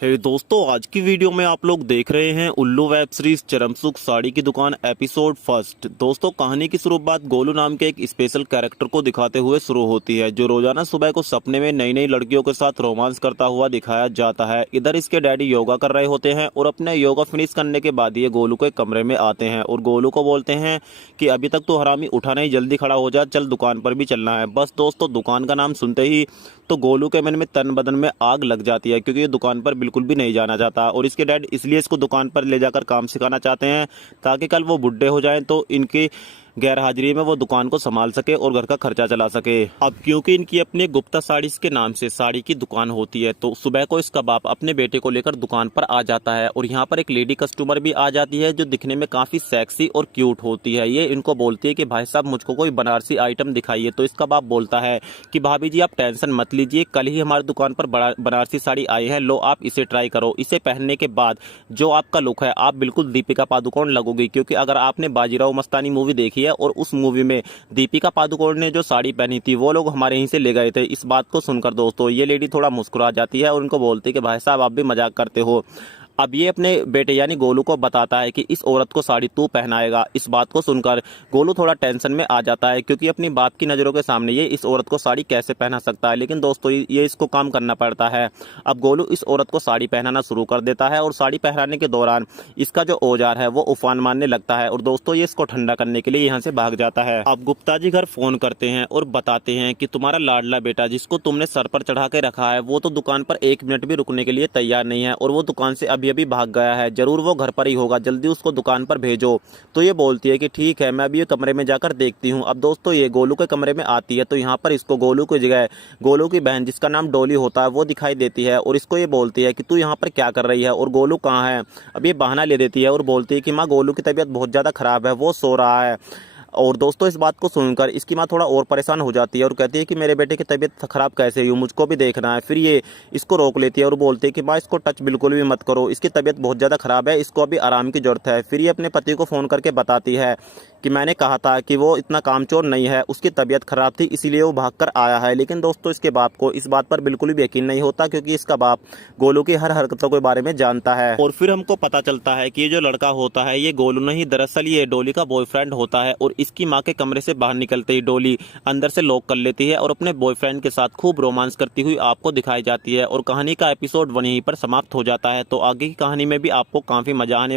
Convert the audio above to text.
दोस्तों, आज की वीडियो में आप लोग देख रहे हैं उल्लू वेब सीरीज चरमसुख साड़ी की दुकान एपिसोड फर्स्ट। दोस्तों, कहानी की शुरुआत गोलू नाम के एक स्पेशल कैरेक्टर को दिखाते हुए शुरू होती है, जो रोजाना सुबह को सपने में नई नई लड़कियों के साथ रोमांस करता हुआ दिखाया जाता है। इधर इसके डैडी योगा कर रहे होते हैं और अपने योगा फिनिश करने के बाद ये गोलू के कमरे में आते हैं और गोलू को बोलते हैं कि अभी तक तो हरामी उठा नहीं, जल्दी खड़ा हो जा, चल दुकान पर भी चलना है। बस दोस्तों, दुकान का नाम सुनते ही तो गोलू के मन में तन बदन में आग लग जाती है, क्योंकि ये दुकान पर बिल्कुल भी नहीं जाना चाहता और इसके डैड इसलिए इसको दुकान पर ले जाकर काम सिखाना चाहते हैं ताकि कल वो बुढ़े हो जाएं तो इनकी गैर हाजिरी में वो दुकान को संभाल सके और घर का खर्चा चला सके। अब क्योंकि इनकी अपनी गुप्ता साड़ीज के नाम से साड़ी की दुकान होती है, तो सुबह को इसका बाप अपने बेटे को लेकर दुकान पर आ जाता है और यहाँ पर एक लेडी कस्टमर भी आ जाती है, जो दिखने में काफी सेक्सी और क्यूट होती है। ये इनको बोलती है कि भाई साहब, मुझको कोई बनारसी आइटम दिखाइए। तो इसका बाप बोलता है कि भाभी जी, आप टेंशन मत लीजिए, कल ही हमारी दुकान पर बनारसी साड़ी आई है, लो आप इसे ट्राई करो। इसे पहनने के बाद जो आपका लुक है, आप बिल्कुल दीपिका पादुकोण लगोगी, क्योंकि अगर आपने बाजीराव मस्तानी मूवी देखी है और उस मूवी में दीपिका पादुकोण ने जो साड़ी पहनी थी वो लोग हमारे यहीं से ले गए थे। इस बात को सुनकर दोस्तों ये लेडी थोड़ा मुस्कुरा जाती है और उनको बोलती है कि भाई साहब, आप भी मजाक करते हो। अब ये अपने बेटे यानी गोलू को बताता है कि इस औरत को साड़ी तू पहनाएगा। इस बात को सुनकर गोलू थोड़ा टेंशन में आ जाता है, क्योंकि अपनी बाप की नज़रों के सामने ये इस औरत को साड़ी कैसे पहना सकता है। लेकिन दोस्तों ये इसको काम करना पड़ता है। अब गोलू इस औरत को साड़ी पहनाना शुरू कर देता है और साड़ी पहनाने के दौरान इसका जो औजार है वो उफान मारने लगता है और दोस्तों ये इसको ठंडा करने के लिए यहाँ से भाग जाता है। अब गुप्ता जी घर फोन करते हैं और बताते हैं कि तुम्हारा लाडला बेटा जिसको तुमने सर पर चढ़ा के रखा है, वो तो दुकान पर 1 मिनट भी रुकने के लिए तैयार नहीं है और वो दुकान से अभी भाग गया है। जरूर वो घर पर ही होगा, जल्दी उसको दुकान पर भेजो। तो ये बोलती है कि ठीक है, मैं अभी ये कमरे में जाकर देखती हूँ। अब दोस्तों ये गोलू के कमरे में आती है, तो यहाँ पर इसको गोलू की जगह गोलू की बहन जिसका नाम डोली होता है वो दिखाई देती है और इसको ये बोलती है कि तू यहाँ पर क्या कर रही है और गोलू कहाँ है। अब ये बहाना ले देती है और बोलती है कि माँ, गोलू की तबीयत बहुत ज़्यादा खराब है, वो सो रहा है। और दोस्तों इस बात को सुनकर इसकी माँ थोड़ा और परेशान हो जाती है और कहती है कि मेरे बेटे की तबीयत खराब कैसे हुई, मुझको भी देखना है। फिर ये इसको रोक लेती है और बोलती है कि माँ, इसको टच बिल्कुल भी मत करो, इसकी तबीयत बहुत ज़्यादा खराब है, इसको अभी आराम की ज़रूरत है। फिर ये अपने पति को फ़ोन करके बताती है कि मैंने कहा था कि वो इतना कामचोर नहीं है, उसकी तबीयत खराब थी इसीलिए वो भागकर आया है। लेकिन दोस्तों इसके बाप को इस बात पर बिल्कुल भी यकीन नहीं होता, क्योंकि इसका बाप गोलू की हर हरकतों के बारे में जानता है। और फिर हमको पता चलता है कि ये जो लड़का होता है ये गोलू नहीं, दरअसल ये डोली का बॉयफ्रेंड होता है। और इसकी माँ के कमरे से बाहर निकलते ही डोली अंदर से लॉक कर लेती है और अपने बॉयफ्रेंड के साथ खूब रोमांस करती हुई आपको दिखाई जाती है और कहानी का एपिसोड 1 यहीं पर समाप्त हो जाता है। तो आगे की कहानी में भी आपको काफी मजा आने